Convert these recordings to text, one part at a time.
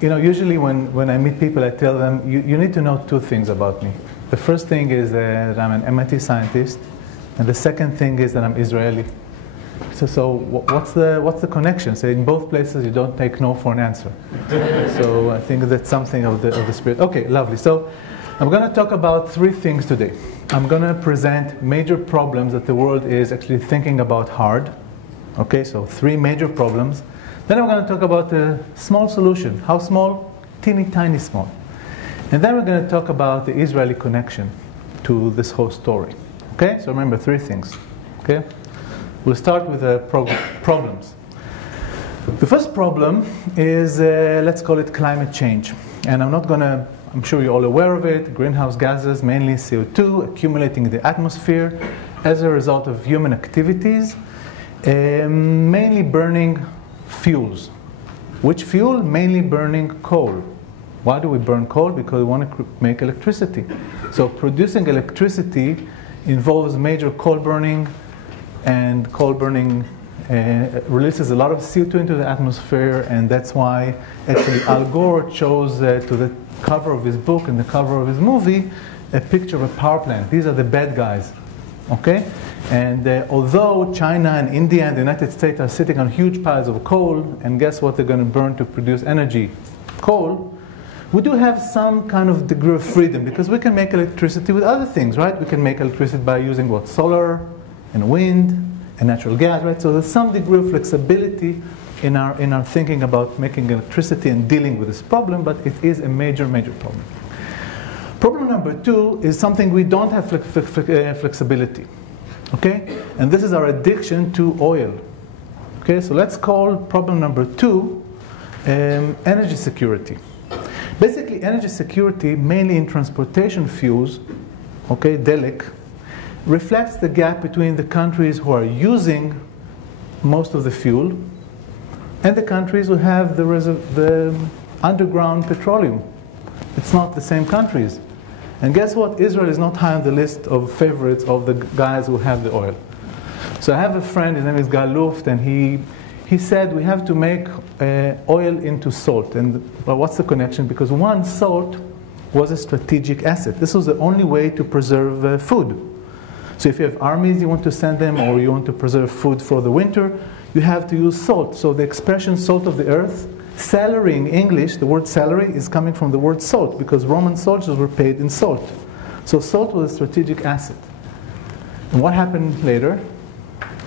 usually when I meet people, I tell them, you need to know two things about me. The first thing is that I'm an MIT scientist, and the second thing is that I'm Israeli. So what's the connection? So in both places, you don't take no for an answer. So I think that's something of the spirit. Okay, lovely. So I'm going to talk about three things today. I'm going to present major problems that the world is actually thinking about hard. Okay, so three major problems. Then I'm going to talk about a small solution. How small? Teeny tiny small. And then we're going to talk about the Israeli connection to this whole story. Okay, so remember three things. Okay, we'll start with the problems. The first problem is, let's call it climate change. And I'm sure you're all aware of it, greenhouse gases, mainly CO2, accumulating in the atmosphere as a result of human activities, mainly burning fuels. Which fuel? Mainly burning coal. Why do we burn coal? Because we want to make electricity. So producing electricity involves major coal burning, and coal burning releases a lot of CO2 into the atmosphere, and that's why actually Al Gore chose to the cover of his book and the cover of his movie a picture of a power plant. These are the bad guys. Okay? And although China and India and the United States are sitting on huge piles of coal, and guess what they're going to burn to produce energy? Coal. We do have some kind of degree of freedom because we can make electricity with other things, right? We can make electricity by using what? Solar and wind and natural gas, right? So there's some degree of flexibility in our thinking about making electricity and dealing with this problem, but it is a major, major problem. Problem number two is something we don't have flexibility, okay? And this is our addiction to oil, okay? So let's call problem number two energy security. Basically, energy security, mainly in transportation fuels, okay, DELEC, reflects the gap between the countries who are using most of the fuel and the countries who have the underground petroleum. It's not the same countries. And guess what? Israel is not high on the list of favorites of the guys who have the oil. So I have a friend, his name is Gal Luft, and he said we have to make oil into salt. But what's the connection? Because one, salt was a strategic asset. This was the only way to preserve food. So if you have armies, you want to send them, or you want to preserve food for the winter, you have to use salt. So the expression salt of the earth, salary in English, the word salary is coming from the word salt, because Roman soldiers were paid in salt. So salt was a strategic asset. And what happened later?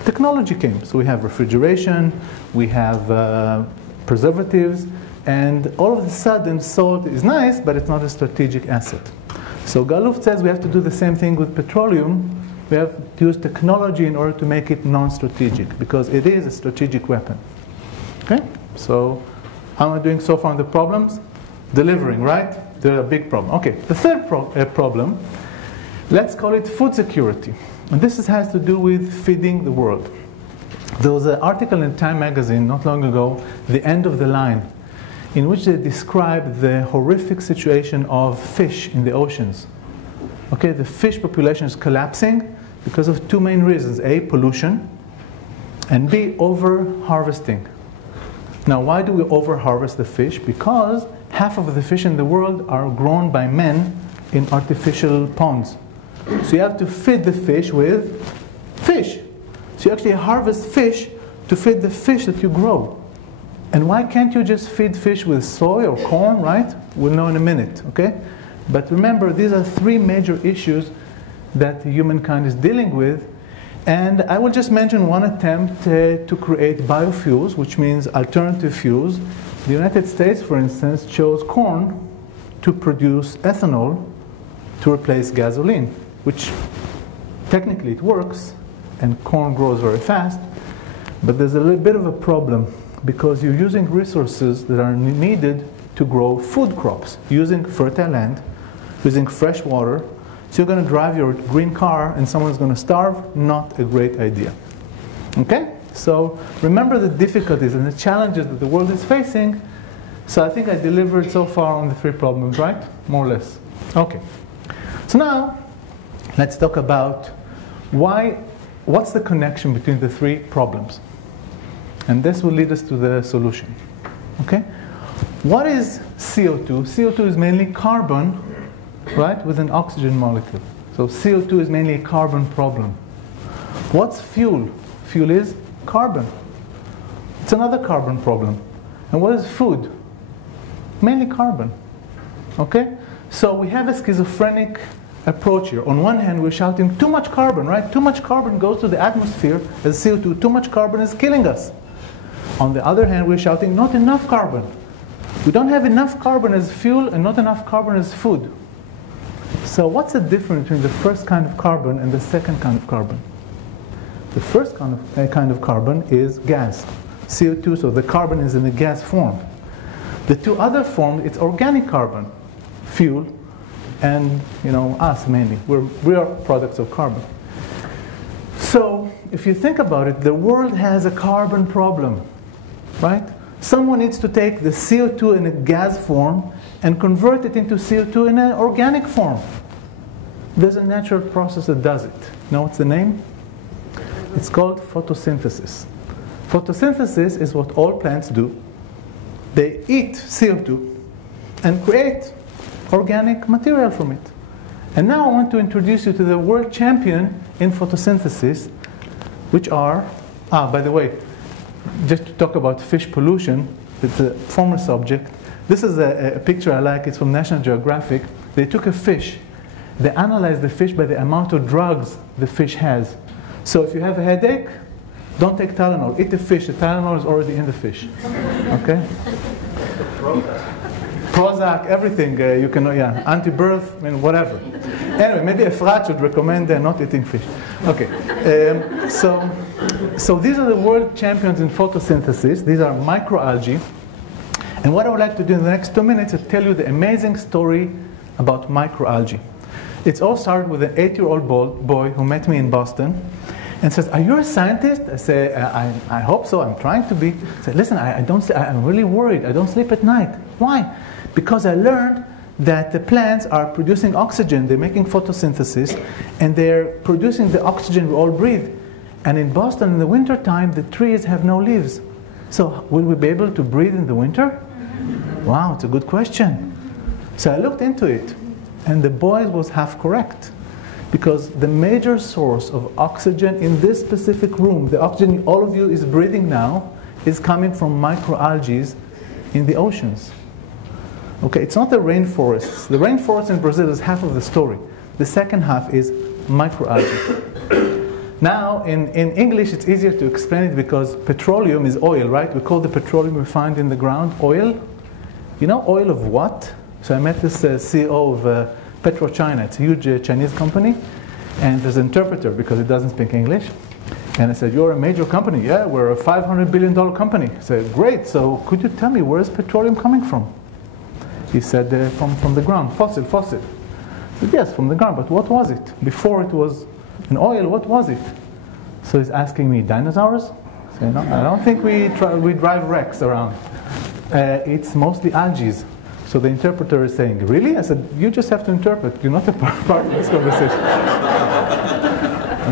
Technology came. So we have refrigeration, we have preservatives, and all of a sudden salt is nice, but it's not a strategic asset. So Galuf says we have to do the same thing with petroleum. We have to use technology in order to make it non-strategic, because it is a strategic weapon. Okay? So how am I doing so far on the problems? Delivering, right? They're a big problem. Okay, the third problem, let's call it food security. And this has to do with feeding the world. There was an article in Time magazine not long ago, The End of the Line, in which they described the horrific situation of fish in the oceans. Okay, the fish population is collapsing because of two main reasons. A, pollution, and B, over-harvesting. Now, why do we over-harvest the fish? Because half of the fish in the world are grown by men in artificial ponds. So you have to feed the fish with fish. So you actually harvest fish to feed the fish that you grow. And why can't you just feed fish with soy or corn, right? We'll know in a minute, okay? But remember, these are three major issues that humankind is dealing with. And I will just mention one attempt to create biofuels, which means alternative fuels. The United States, for instance, chose corn to produce ethanol to replace gasoline, which technically it works, and corn grows very fast. But there's a little bit of a problem, because you're using resources that are needed to grow food crops, using fertile land, using fresh water. So you're going to drive your green car and someone's going to starve? Not a great idea. Okay? So remember the difficulties and the challenges that the world is facing. So I think I delivered so far on the three problems, right? More or less. Okay. So now, let's talk about what's the connection between the three problems. And this will lead us to the solution. Okay? What is CO2? CO2 is mainly carbon, right, with an oxygen molecule. So CO2 is mainly a carbon problem. What's fuel? Fuel is carbon. It's another carbon problem. And what is food? Mainly carbon. Okay? So we have a schizophrenic approach here. On one hand, we're shouting too much carbon, right? Too much carbon goes to the atmosphere as CO2. Too much carbon is killing us. On the other hand, we're shouting not enough carbon. We don't have enough carbon as fuel and not enough carbon as food. So what's the difference between the first kind of carbon and the second kind of carbon? The first kind of carbon is gas, CO2, so the carbon is in the gas form. The two other forms, it's organic carbon, fuel, and us mainly. We are products of carbon. So if you think about it, the world has a carbon problem, right? Someone needs to take the CO2 in a gas form and convert it into CO2 in an organic form. There's a natural process that does it. Know what's the name? It's called photosynthesis. Photosynthesis is what all plants do. They eat CO2 and create organic material from it. And now I want to introduce you to the world champion in photosynthesis, which are, by the way, just to talk about fish pollution, it's a former subject. This is a picture I like, it's from National Geographic. They took a fish. They analyzed the fish by the amount of drugs the fish has. So if you have a headache, don't take Tylenol. Eat the fish. The Tylenol is already in the fish. Okay? Prozac, everything you can, anti-birth, whatever. Anyway, maybe Efrat should recommend not eating fish. Okay. So these are the world champions in photosynthesis. These are microalgae. And what I would like to do in the next 2 minutes is tell you the amazing story about microalgae. It's all started with an 8-year-old boy who met me in Boston and says, "Are you a scientist?" I say, I hope so. I'm trying to be. I said, "Listen, I'm really worried. I don't sleep at night." Why? Because I learned that the plants are producing oxygen. They're making photosynthesis, and they're producing the oxygen we all breathe. And in Boston, in the wintertime, the trees have no leaves. So will we be able to breathe in the winter? Wow, it's a good question. So I looked into it. And the boy was half correct, because the major source of oxygen in this specific room, the oxygen all of you is breathing now, is coming from microalgae in the oceans. Okay, it's not the rainforests. The rainforest in Brazil is half of the story. The second half is microalgae. Now, in English, it's easier to explain it because petroleum is oil, right? We call the petroleum we find in the ground oil. You know oil of what? So I met this CEO of PetroChina. It's a huge Chinese company. And there's an interpreter because he doesn't speak English. And I said, "You're a major company." "Yeah, we're a $500 billion company." I said, "Great, so could you tell me where is petroleum coming from?" He said, from the ground, fossil. I said, "Yes, from the ground, but what was it? Before it was an oil, what was it?" So he's asking me, "Dinosaurs?" I said, "No, I don't think we drive wrecks around. It's mostly algae." So the interpreter is saying, "Really?" I said, "You just have to interpret. You're not a part of this conversation."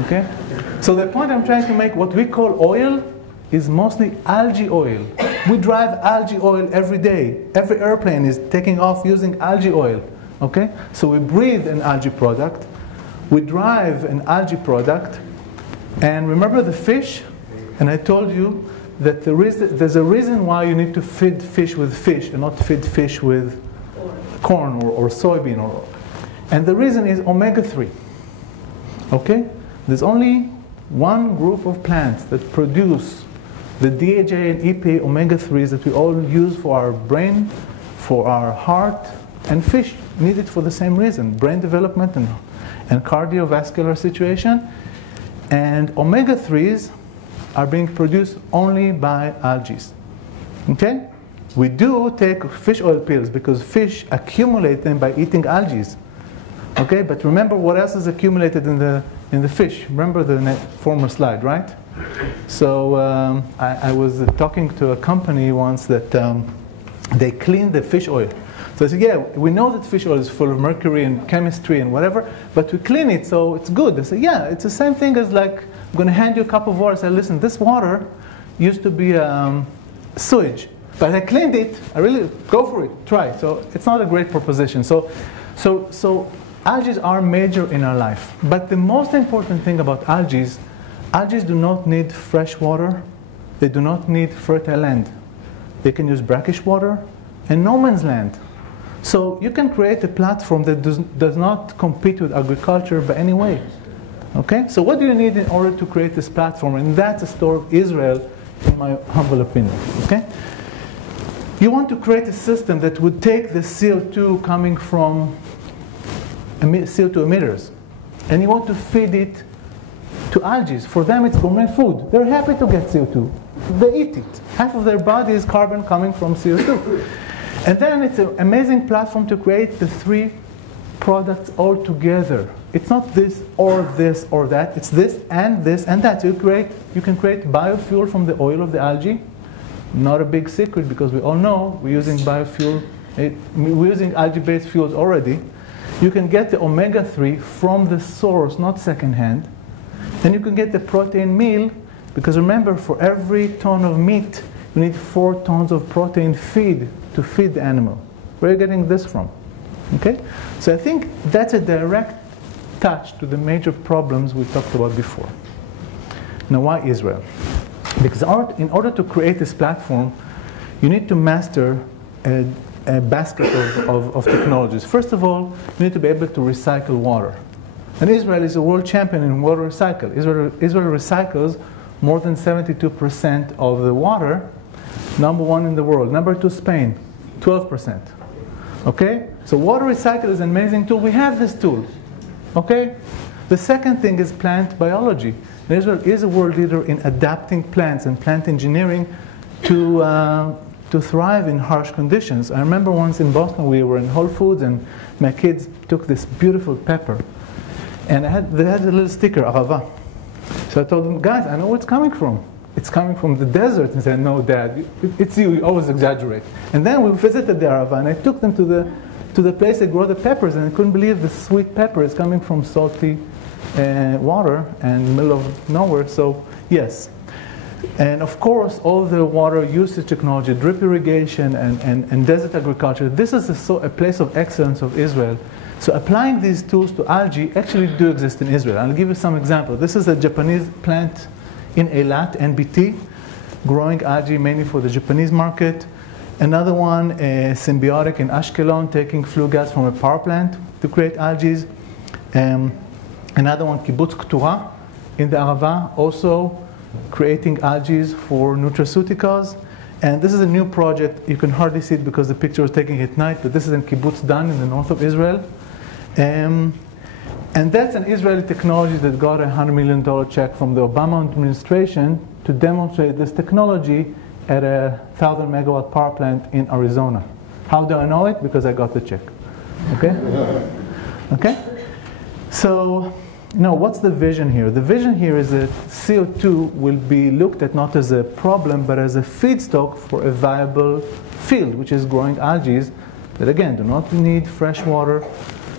Okay? So the point I'm trying to make, what we call oil is mostly algae oil. We drive algae oil every day. Every airplane is taking off using algae oil. Okay? So we breathe an algae product. We drive an algae product. And remember the fish? And I told you that there's a reason why you need to feed fish with fish and not feed fish with corn or soybean. And the reason is omega-3. Okay? There's only one group of plants that produce the DHA and EPA omega-3s that we all use for our brain, for our heart, and fish need it for the same reason, brain development and cardiovascular situation. And omega-3s are being produced only by algae. Okay? We do take fish oil pills because fish accumulate them by eating algae. Okay? But remember what else is accumulated in the fish. Remember the former slide, right? So I was talking to a company once that they clean the fish oil. So I said, "Yeah, we know that fish oil is full of mercury and chemistry and whatever, but we clean it, so it's good." I said, "Yeah, it's the same thing as like, I'm going to hand you a cup of water." I said, "Listen, this water used to be sewage. But I cleaned it. I really go for it. Try. So it's not a great proposition. So algae are major in our life. But the most important thing about algae do not need fresh water. They do not need fertile land. They can use brackish water and no man's land. So you can create a platform that does not compete with agriculture by any way. Okay? So what do you need in order to create this platform? And that's the story of Israel, in my humble opinion. Okay? You want to create a system that would take the CO2 coming from CO2 emitters, and you want to feed it to algae. For them, it's gourmet food. They're happy to get CO2. They eat it. Half of their body is carbon coming from CO2. And then it's an amazing platform to create the three products all together. It's not this or that. It's this and that. You can create biofuel from the oil of the algae. Not a big secret, because we all know we're using biofuel. We're using algae-based fuels already. You can get the omega-3 from the source, not secondhand. And you can get the protein meal, because remember, for every ton of meat, you need 4 tons of protein feed to feed the animal. Where are you getting this from? Okay? So I think that's a direct touch to the major problems we talked about before. Now, why Israel? Because in order to create this platform, you need to master a basket of technologies. First of all, you need to be able to recycle water. And Israel is a world champion in water recycle. Israel recycles more than 72% of the water, #1 in the world. #2, Spain, 12%. Okay? So water recycle is an amazing tool. We have this tool. Okay? The second thing is plant biology. And Israel is a world leader in adapting plants and plant engineering to thrive in harsh conditions. I remember once in Boston, we were in Whole Foods, and my kids took this beautiful pepper. And they had a little sticker, Arava. So I told them, guys, I know where it's coming from. It's coming from the desert. And they said, no, Dad, it's you always exaggerate. And then we visited the Arava, and I took them to the place they grow the peppers, and I couldn't believe the sweet pepper is coming from salty water and middle of nowhere. So yes. And of course, all the water usage technology, drip irrigation and desert agriculture, this is a place of excellence of Israel. So applying these tools to algae actually do exist in Israel. I'll give you some examples. This is a Japanese plant in Eilat, NBT, growing algae mainly for the Japanese market. Another one, Symbiotic in Ashkelon, taking flue gas from a power plant to create algae. Another one, Kibbutz Ktura in the Arava, also creating algae for nutraceuticals. And this is a new project. You can hardly see it because the picture was taken at night, but this is in Kibbutz Dan in the north of Israel. And that's an Israeli technology that got a $100 million check from the Obama administration to demonstrate this technology at a 1,000 megawatt power plant in Arizona. How do I know it? Because I got the check. Okay? Okay? So, what's the vision here? The vision here is that CO2 will be looked at not as a problem, but as a feedstock for a viable field, which is growing algae that, again, do not need fresh water,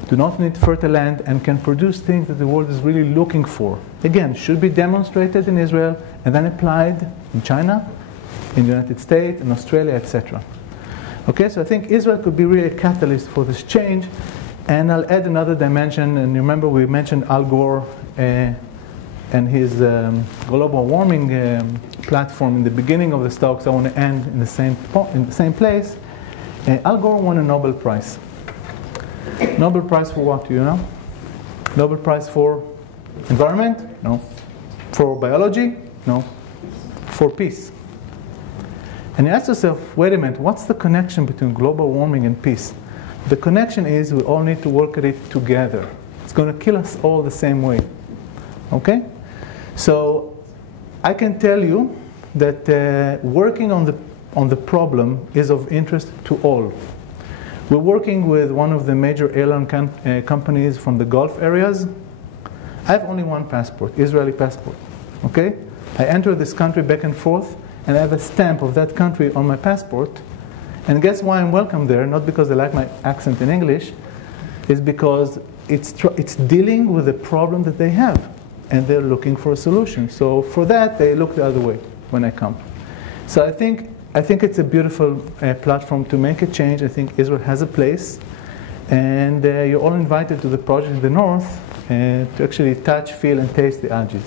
do not need fertile land, and can produce things that the world is really looking for. Again, should be demonstrated in Israel and then applied in China, in the United States, in Australia, etc. Okay, so I think Israel could be really a catalyst for this change. And I'll add another dimension. And remember, we mentioned Al Gore and his global warming platform in the beginning of the talk. So I want to end in the same place. Al Gore won a Nobel Prize. Nobel Prize for what? Do you know? Nobel Prize for environment? No. For biology? No. For peace. And you ask yourself, wait a minute, what's the connection between global warming and peace? The connection is we all need to work at it together. It's going to kill us all the same way. Okay? So I can tell you that working on the problem is of interest to all. We're working with one of the major airline companies from the Gulf areas. I have only one passport, Israeli passport. Okay? I enter this country back and forth, and I have a stamp of that country on my passport. And guess why I'm welcome there? Not because they like my accent in English. It's because it's dealing with a problem that they have. And they're looking for a solution. So for that, they look the other way when I come. So I think I think it's a beautiful platform to make a change. I think Israel has a place, and you're all invited to the project in the north to actually touch, feel, and taste the algae.